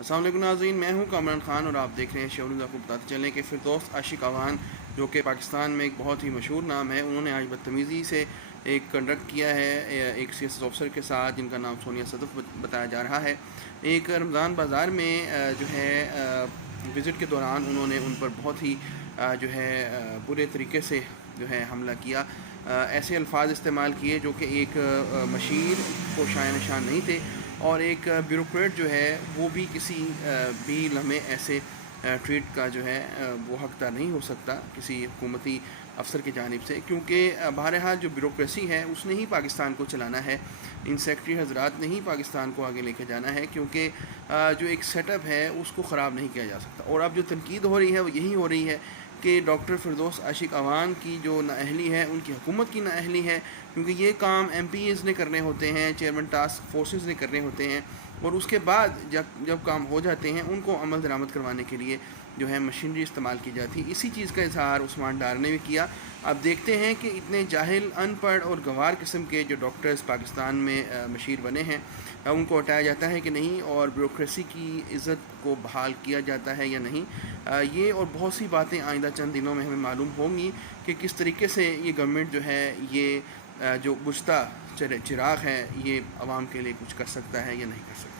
السلام علیکم ناظرین، میں ہوں کامران خان اور آپ دیکھ رہے ہیں شعور. آپ کو بتاتے چلیں کہ فردوس عاشق اعوان جو کہ پاکستان میں ایک بہت ہی مشہور نام ہے، انہوں نے آج بدتمیزی سے ایک کنڈکٹ کیا ہے ایک سی ایس ایس آفیسر کے ساتھ جن کا نام سونیا صدف بتایا جا رہا ہے. ایک رمضان بازار میں جو ہے وزٹ کے دوران انہوں نے ان پر بہت ہی جو ہے برے طریقے سے جو ہے حملہ کیا. ایسے الفاظ استعمال کیے جو کہ ایک مشیر کو شایع نشان نہیں تھے، اور ایک بیوروکریٹ جو ہے وہ بھی کسی بھی لمحے ایسے ٹریٹ کا جو ہے وہ حقدار نہیں ہو سکتا کسی حکومتی افسر کی جانب سے، کیونکہ بہرحال جو بیوروکریسی ہے اس نے ہی پاکستان کو چلانا ہے، ان سیکٹری حضرات نے ہی پاکستان کو آگے لے کے جانا ہے، کیونکہ جو ایک سیٹ اپ ہے اس کو خراب نہیں کیا جا سکتا. اور اب جو تنقید ہو رہی ہے وہ یہی ہو رہی ہے کہ ڈاکٹر فردوس عاشق اعوان کی جو نااہلی ہے، ان کی حکومت کی نااہلی ہے، کیونکہ یہ کام ایم پی ایز نے کرنے ہوتے ہیں، چیئرمین ٹاسک فورسز نے کرنے ہوتے ہیں، اور اس کے بعد جب کام ہو جاتے ہیں ان کو عمل درآمد کروانے کے لیے جو ہے مشینری استعمال کی جاتی ہے. اسی چیز کا اظہار عثمان ڈار نے بھی کیا. اب دیکھتے ہیں کہ اتنے جاہل، ان پڑھ اور گنوار قسم کے جو ڈاکٹرز پاکستان میں مشیر بنے ہیں ان کو ہٹایا جاتا ہے کہ نہیں، اور بیوروکریسی کی عزت کو بحال کیا جاتا ہے یا نہیں. یہ اور بہت سی باتیں آئندہ چند دنوں میں ہمیں معلوم ہوں گی کہ کس طریقے سے یہ گورنمنٹ جو ہے یہ جو بجھتا چراغ ہے یہ عوام کے لیے کچھ کر سکتا ہے یا نہیں کر سکتا.